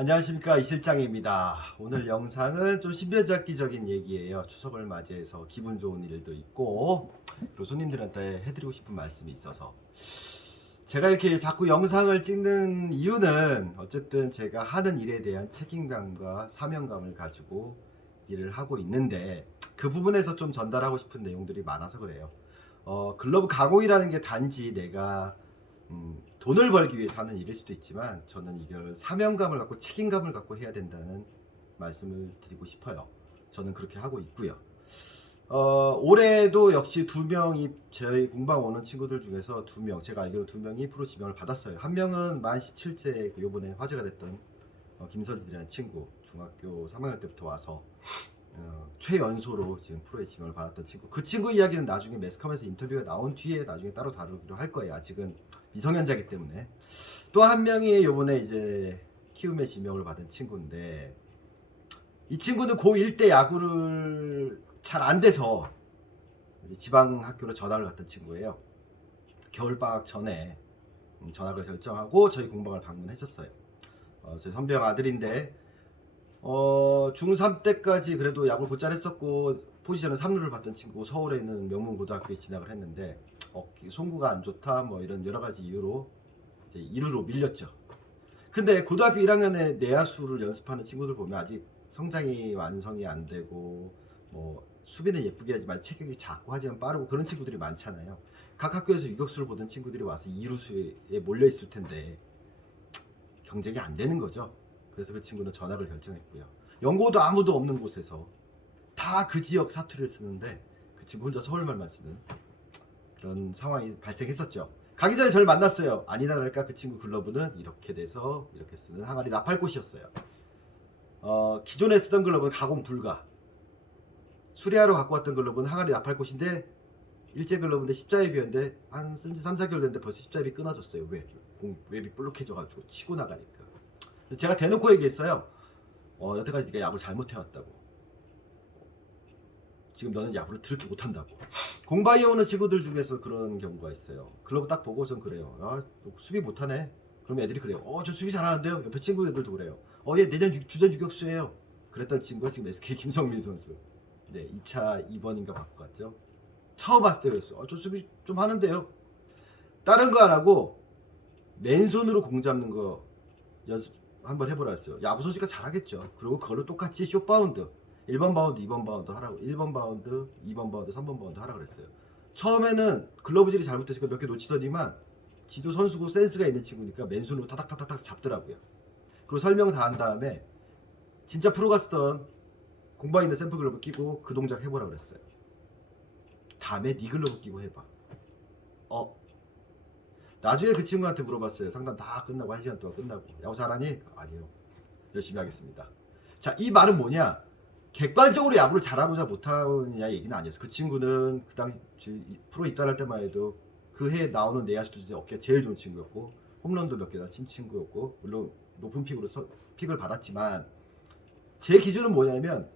안녕하십니까, 이 실장입니다. 오늘 영상은 좀 신변잡기적인 얘기예요. 추석을 맞이해서 기분 좋은 일도 있고 그리고 손님들한테 해드리고 싶은 말씀이 있어서 제가 이렇게 자꾸 영상을 찍는 이유는 어쨌든 제가 하는 일에 대한 책임감과 사명감을 가지고 일을 하고 있는데 그 부분에서 좀 전달하고 싶은 내용들이 많아서 그래요. 글러브 가공이라는 게 단지 내가 돈을 벌기 위해서 하는 일일 수도 있지만 저는 이걸 사명감을 갖고 책임감을 갖고 해야 된다는 말씀을 드리고 싶어요. 저는 그렇게 하고 있고요. 올해도 역시 두 명이 저희 공방 오는 친구들 중에서 두 명, 제가 알기로 두 명이 프로 지명을 받았어요. 한 명은 만 17세 요번에 화제가 됐던 김서진이라는 친구, 중학교 3학년 때부터 와서 최연소로 지금 프로에 지명을 받았던 친구. 그 친구 이야기는 나중에 매스컴에서 인터뷰가 나온 뒤에 나중에 따로 다루기로 할 거예요. 아직은 미성년자이기 때문에. 또 한 명이 요번에 이제 키움에 지명을 받은 친구인데, 이 친구는 고1 때 야구를 잘 안 돼서 이제 지방 학교로 전학을 갔던 친구예요. 겨울방학 전에 전학을 결정하고 저희 공방을 방문했었어요. 저희 선배형 아들인데 중3 때까지 그래도 야구를 곧잘 했었고 포지션은 3루를 받던 친구고 서울에 있는 명문고등학교에 진학을 했는데 송구가 안 좋다 뭐 이런 여러 가지 이유로 이제 2루로 밀렸죠. 근데 고등학교 1학년에 내야수를 연습하는 친구들 보면 아직 성장이 완성이 안 되고 뭐 수비는 예쁘게 하지만 체격이 작고 하지만 빠르고 그런 친구들이 많잖아요. 각 학교에서 유격수를 보던 친구들이 와서 2루수에 몰려 있을 텐데 경쟁이 안 되는 거죠. 그래서 그 친구는 전학을 결정했고요. 연고도 아무도 없는 곳에서 다 그 지역 사투리를 쓰는데 그 친구 혼자 서울말만 쓰는 그런 상황이 발생했었죠. 가기 전에 저를 만났어요. 아니나 다를까 그 친구 글러브는 이렇게 돼서 이렇게 쓰는 항아리 나팔꽃이었어요. 기존에 쓰던 글러브는 가공 불가. 수리하러 갖고 왔던 글러브는 항아리 나팔꽃인데 일제 글러브인데 십자입이었는데 한 쓴지 3, 4개월 됐는데 벌써 십자입이 끊어졌어요. 왜? 웹이 볼록해져가지고 치고 나가니까. 제가 대놓고 얘기했어요. 여태까지 네가 야구를 잘못해왔다고. 지금 너는 야구를 더럽게 못한다고. 공방에 오는 친구들 중에서 그런 경우가 있어요. 글러브 딱 보고 전 그래요. 너 수비 못하네. 그럼 애들이 그래요. 저 수비 잘하는데요. 옆에 친구들도 그래요. 얘 내년 주전 유격수예요. 그랬던 친구가 지금 SK 김성민 선수. 네, 2차 2번인가 바꿔 갔죠. 처음 봤을 때 그랬어요. 저 수비 좀 하는데요. 다른 거 안 하고 맨손으로 공 잡는 거 연습 한번 해보라 했어요. 야구 선수가 잘하겠죠. 그리고 그걸로 똑같이 숏바운드 1번 바운드 2번 바운드 하라고 1번 바운드 2번 바운드 3번 바운드 하라고 그랬어요. 처음에는 글러브질이 잘못돼서 몇 개 놓치더니만 지도 선수고 센스가 있는 친구니까 맨손으로 타닥타닥 잡더라고요. 그리고 설명 다 한 다음에 진짜 프로가 쓰던 공방에 있는 샘플 글러브 끼고 그 동작 해보라 그랬어요. 다음에 네 글러브 끼고 해봐. 나중에 그 친구한테 물어봤어요. 상담 다 끝나고 1시간 동안 끝나고 야구 잘하니? 아니요. 열심히 하겠습니다. 자, 이 말은 뭐냐? 객관적으로 야구를 잘하느냐 못하느냐 얘기는 아니었어요. 그 친구는 그 당시 프로 입단할 때만 해도 그 해에 나오는 내야수들 중에 어깨가 제일 좋은 친구였고 홈런도 몇 개나 친 친구였고 물론 높은 픽으로 픽을 받았지만 제 기준은 뭐냐면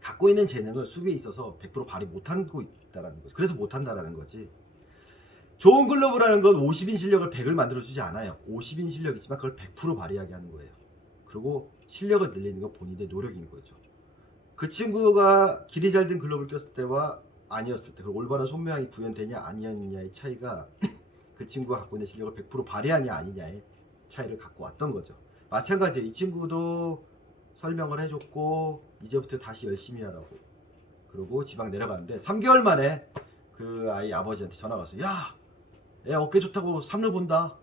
갖고 있는 재능을 수비에 있어서 100% 발휘 못하고 있다라는 거죠. 그래서 못한다라는 거지. 좋은 글러브라는 건 50인 실력을 100을 만들어주지 않아요. 50인 실력이지만 그걸 100% 발휘하게 하는 거예요. 그리고 실력을 늘리는 건 본인의 노력인 거죠. 그 친구가 길이 잘 든 글러브를 꼈을 때와 아니었을 때, 그리고 올바른 손모양이 구현되냐 아니었냐의 차이가 그 친구가 갖고 있는 실력을 100% 발휘하냐 아니냐의 차이를 갖고 왔던 거죠. 마찬가지예요. 이 친구도 설명을 해줬고 이제부터 다시 열심히 하라고. 그리고 지방 내려갔는데 3개월 만에 그 아이 아버지한테 전화가 왔어요. 야, 애 어깨 좋다고 3루 본다.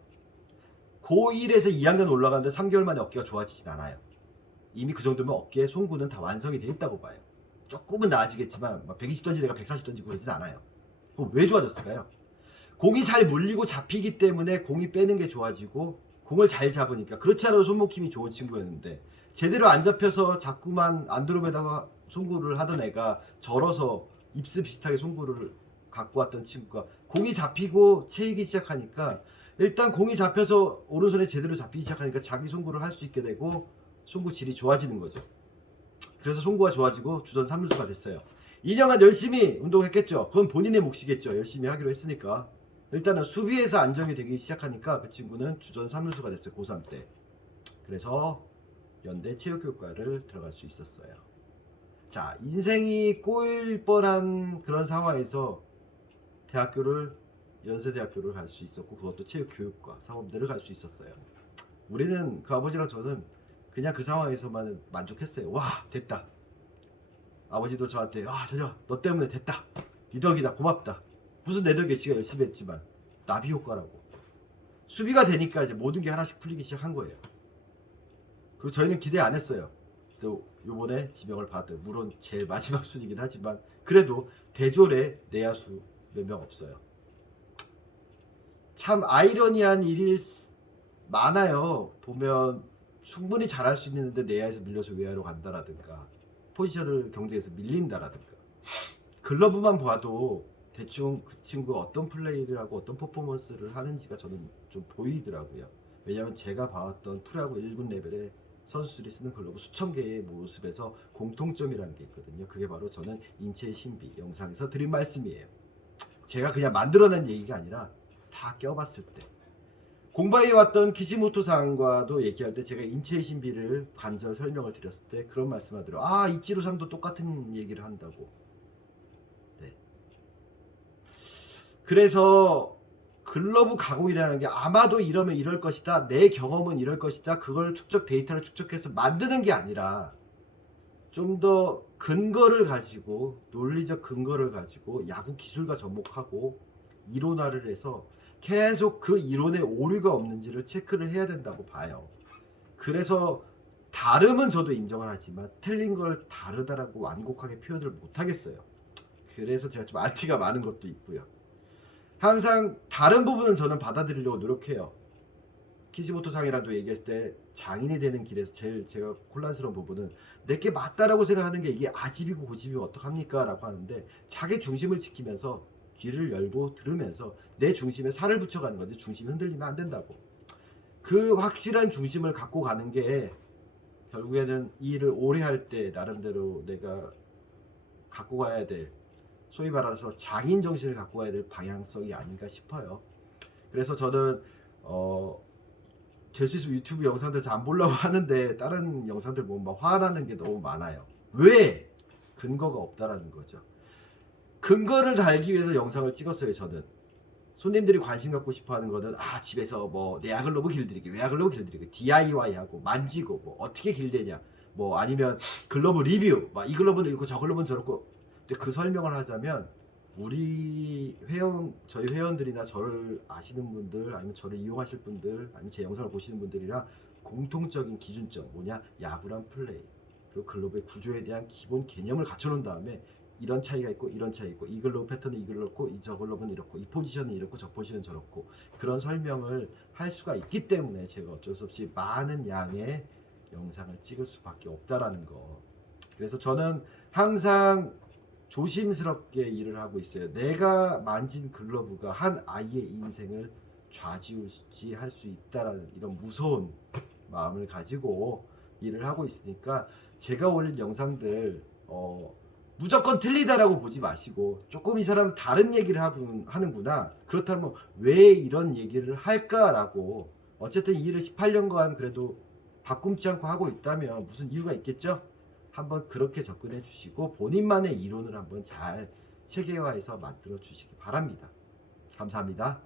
고1에서 2학년 올라가는데 3개월 만에 어깨가 좋아지진 않아요. 이미 그 정도면 어깨의 송구는 다 완성이 돼 있다고 봐요. 조금은 나아지겠지만 120 던지는 애가 140 던지고 그러진 않아요. 그럼 왜 좋아졌을까요? 공이 잘 물리고 잡히기 때문에 공이 빼는 게 좋아지고 공을 잘 잡으니까. 그렇지 않아도 손목 힘이 좋은 친구였는데 제대로 안 잡혀서 자꾸만 안드로메다가 송구를 하던 애가 절어서 입스 비슷하게 송구를 갖고 왔던 친구가 공이 잡히고 채이기 시작하니까 일단 공이 잡혀서 오른손에 제대로 잡히기 시작하니까 자기 송구를 할 수 있게 되고 송구 질이 좋아지는 거죠. 그래서 송구가 좋아지고 주전 3루수가 됐어요. 2년간 열심히 운동했겠죠. 그건 본인의 몫이겠죠. 열심히 하기로 했으니까. 일단은 수비에서 안정이 되기 시작하니까 그 친구는 주전 3루수가 됐어요. 고3 때. 그래서 연대 체육교육과를 들어갈 수 있었어요. 자, 인생이 꼬일 뻔한 그런 상황에서 연세대학교를 갈 수 있었고, 그것도 체육교육과 사범대를 갈 수 있었어요. 우리는 그 아버지랑 저는 그냥 그 상황에서만 만족했어요. 와, 됐다. 아버지도 저한테 저저 너 때문에 됐다. 네 덕이다. 고맙다. 무슨 내 덕이야. 지가 열심히 했지만 나비 효과라고. 수비가 되니까 이제 모든 게 하나씩 풀리기 시작한 거예요. 그리고 저희는 기대 안 했어요. 또 요번에 지명을 받은, 물론 제일 마지막 순이긴 하지만 그래도 대졸에 내야수 몇 명 없어요. 참 아이러니한 일이 많아요. 보면 충분히 잘할 수 있는데 내야에서 밀려서 외야로 간다라든가, 포지션을 경쟁에서 밀린다라든가, 글러브만 봐도 대충 그 친구가 어떤 플레이를 하고 어떤 퍼포먼스를 하는지가 저는 좀 보이더라고요. 왜냐하면 제가 봐왔던 프로야구 1군 레벨의 선수들이 쓰는 글러브 수천 개의 모습에서 공통점이라는 게 있거든요. 그게 바로 저는 인체의 신비 영상에서 드린 말씀이에요. 제가 그냥 만들어낸 얘기가 아니라 다 껴봤을 때, 공부해왔던 키시모토상과도 얘기할 때 제가 인체의 신비를 관절 설명을 드렸을 때 그런 말씀하더라고요. 이치로상도 똑같은 얘기를 한다고. 네. 그래서 글러브 가공이라는 게 아마도 이러면 이럴 것이다, 내 경험은 이럴 것이다, 그걸 데이터를 축적해서 만드는 게 아니라 좀 더 근거를 가지고, 논리적 근거를 가지고 야구 기술과 접목하고 이론화를 해서 계속 그 이론에 오류가 없는지를 체크를 해야 된다고 봐요. 그래서 다름은 저도 인정을 하지만 틀린 걸 다르다라고 완곡하게 표현을 못 하겠어요. 그래서 제가 좀 안티가 많은 것도 있고요. 항상 다른 부분은 저는 받아들이려고 노력해요. 키시모토상이라도 얘기했을 때 장인이 되는 길에서 제일 제가 혼란스러운 부분은 내게 맞다라고 생각하는 게 이게 아집이고 고집이면 어떡합니까? 라고 하는데, 자기 중심을 지키면서 귀를 열고 들으면서 내 중심에 살을 붙여가는 건데 중심이 흔들리면 안 된다고. 그 확실한 중심을 갖고 가는 게 결국에는 이 일을 오래 할 때 나름대로 내가 갖고 가야 될, 소위 말해서 장인 정신을 갖고 가야 될 방향성이 아닌가 싶어요. 그래서 저는 될 수 있으면 유튜브 영상들 잘 안 보려고 하는데 다른 영상들 보면 막 화나는 게 너무 많아요. 왜? 근거가 없다라는 거죠. 근거를 달기 위해서 영상을 찍었어요. 저는 손님들이 관심 갖고 싶어하는 거는 집에서 뭐 내야 글러브 길들이기, 외야 글러브 길들이기, DIY하고 만지고 뭐 어떻게 길대냐, 뭐 아니면 글러브 리뷰, 막 이 글러브는 이렇고 저 글러브는 저렇고. 근데 그 설명을 하자면 저희 회원들이나 저를 아시는 분들, 아니면 저를 이용하실 분들, 아니면 제 영상을 보시는 분들이랑 공통적인 기준점 뭐냐, 야구란 플레이, 그리고 글러브의 구조에 대한 기본 개념을 갖춰놓은 다음에 이런 차이가 있고 이런 차이가 있고, 이 글러브 패턴은 이렇고 저 글러브는 이렇고, 이 포지션은 이렇고 저 포지션은 저렇고, 그런 설명을 할 수가 있기 때문에 제가 어쩔 수 없이 많은 양의 영상을 찍을 수밖에 없다라는 거. 그래서 저는 항상 조심스럽게 일을 하고 있어요. 내가 만진 글러브가 한 아이의 인생을 좌지우지할 수 있다라는 이런 무서운 마음을 가지고 일을 하고 있으니까, 제가 올린 영상들 무조건 틀리다라고 보지 마시고, 조금 이 사람은 다른 얘기를 하는구나, 그렇다면 왜 이런 얘기를 할까라고, 어쨌든 이 일을 18년간 그래도 바꿈지 않고 하고 있다면 무슨 이유가 있겠죠? 한번 그렇게 접근해 주시고 본인만의 이론을 한번 잘 체계화해서 만들어 주시기 바랍니다. 감사합니다.